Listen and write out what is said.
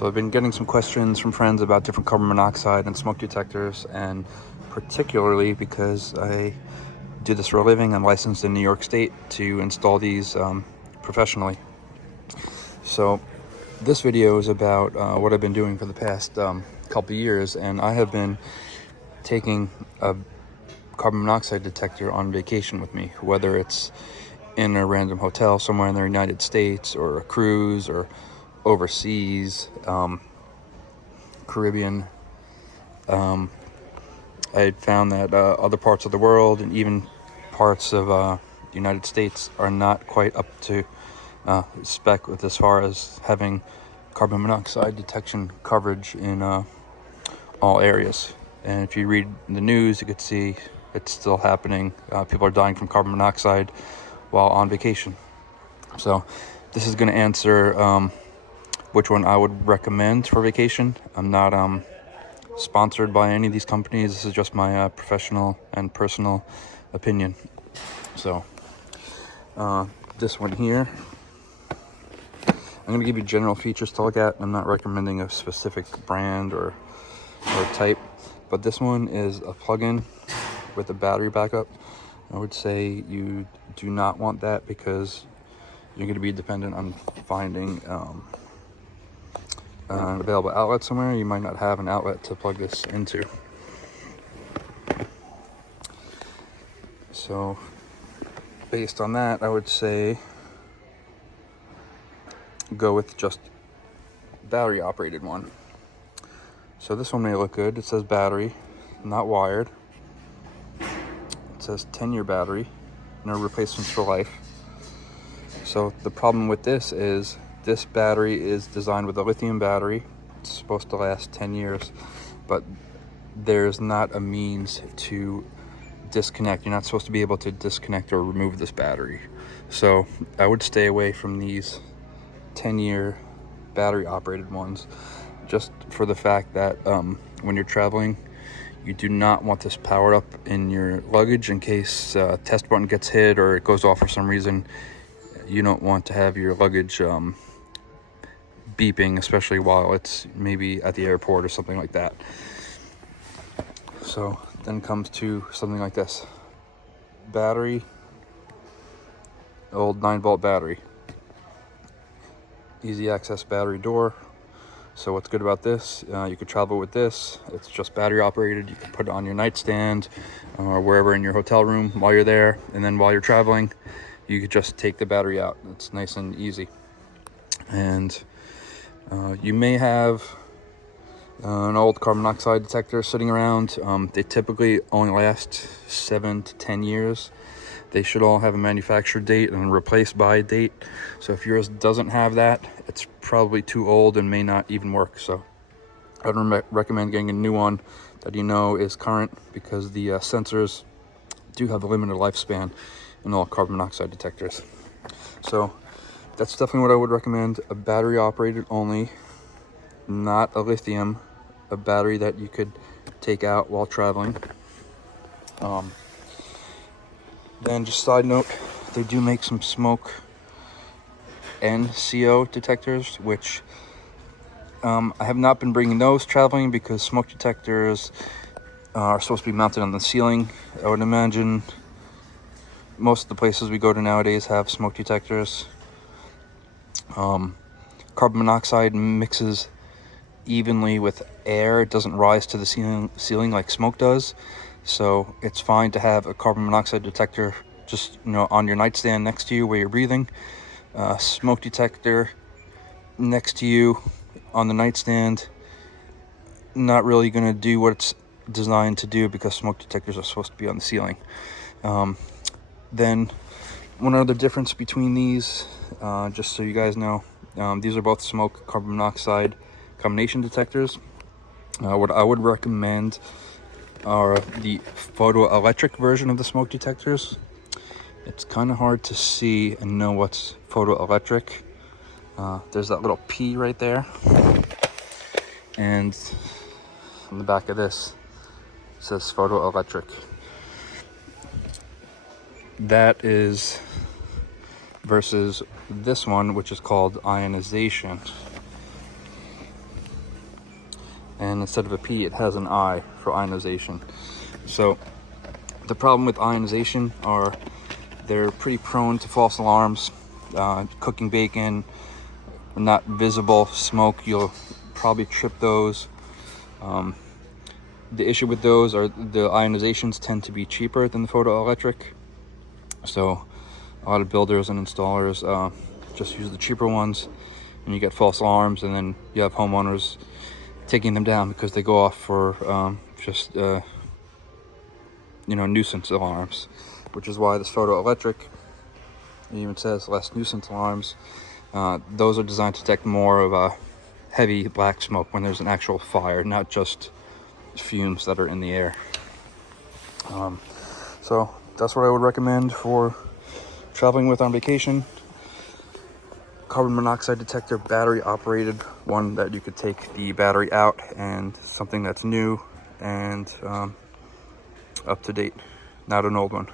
So I've been getting some questions from friends about different carbon monoxide and smoke detectors, and particularly because I do this for a living, I'm licensed in New York State to install these professionally. So this video is about what I've been doing for the past couple years, and I have been taking a carbon monoxide detector on vacation with me, whether it's in a random hotel somewhere in the United States, or a cruise, or overseas, Caribbean. I found that other parts of the world and even parts of the United States are not quite up to spec with as far as having carbon monoxide detection coverage in all areas. And if you read the news, you could see it's still happening. People are dying from carbon monoxide while on vacation. So this is going to answer which one I would recommend for vacation. I'm not sponsored by any of these companies. This is just my professional and personal opinion. So this one here, I'm going to give you general features to look at. I'm not recommending a specific brand or type, but this one is a plug-in with a battery backup. I would say you do not want that because you're going to be dependent on finding an available outlet somewhere. You might not have an outlet to plug this into. So based on that, I would say go with just battery operated one. So this one may look good. It says battery, not wired. It says 10-year battery, no replacements for life. So the problem with this is this battery is designed with a lithium battery. It's supposed to last 10 years, but there's not a means to disconnect. You're not supposed to be able to disconnect or remove this battery. So I would stay away from these 10-year battery operated ones, just for the fact that when you're traveling, you do not want this powered up in your luggage in case test button gets hit or it goes off for some reason. You don't want to have your luggage beeping, especially while it's maybe at the airport or something like that. So then comes to something like this. Battery, old 9-volt battery. Easy access battery door. So what's good about this, you could travel with this. It's just battery operated. You can put it on your nightstand or wherever in your hotel room while you're there, and then while you're traveling, you could just take the battery out. It's nice and easy. And you may have an old carbon monoxide detector sitting around. They typically only last 7 to 10 years. They should all have a manufacturer date and a replace by date. So if yours doesn't have that, it's probably too old and may not even work. So I'd recommend getting a new one that you know is current, because the sensors do have a limited lifespan in all carbon monoxide detectors. So that's definitely what I would recommend. A battery operated only, not a lithium, a battery that you could take out while traveling. Then just side note, they do make some smoke and CO detectors, which I have not been bringing those traveling because smoke detectors are supposed to be mounted on the ceiling. I would imagine most of the places we go to nowadays have smoke detectors. Carbon monoxide mixes evenly with air. It doesn't rise to the ceiling like smoke does. So it's fine to have a carbon monoxide detector just on your nightstand next to you where you're breathing. Smoke detector next to you on the nightstand, not really going to do what it's designed to do, because smoke detectors are supposed to be on the ceiling. Then one other difference between these, just so you guys know, these are both smoke carbon monoxide combination detectors. What I would recommend are the photoelectric version of the smoke detectors. It's kind of hard to see and know what's photoelectric. There's that little P right there, and on the back of this it says photoelectric. That is versus this one, which is called ionization. and instead of a P, it has an I for ionization. So the problem with ionization are they're pretty prone to false alarms. Cooking bacon, not visible smoke, you'll probably trip those. The issue with those are the ionizations tend to be cheaper than the photoelectric. So a lot of builders and installers just use the cheaper ones, and you get false alarms, and then you have homeowners taking them down because they go off for just nuisance alarms, which is why this photoelectric, it even says less nuisance alarms. Those are designed to detect more of a heavy black smoke when there's an actual fire, not just fumes that are in the air. So that's what I would recommend for traveling with on vacation. Carbon monoxide detector, battery operated, one that you could take the battery out, and something that's new and up to date, not an old one.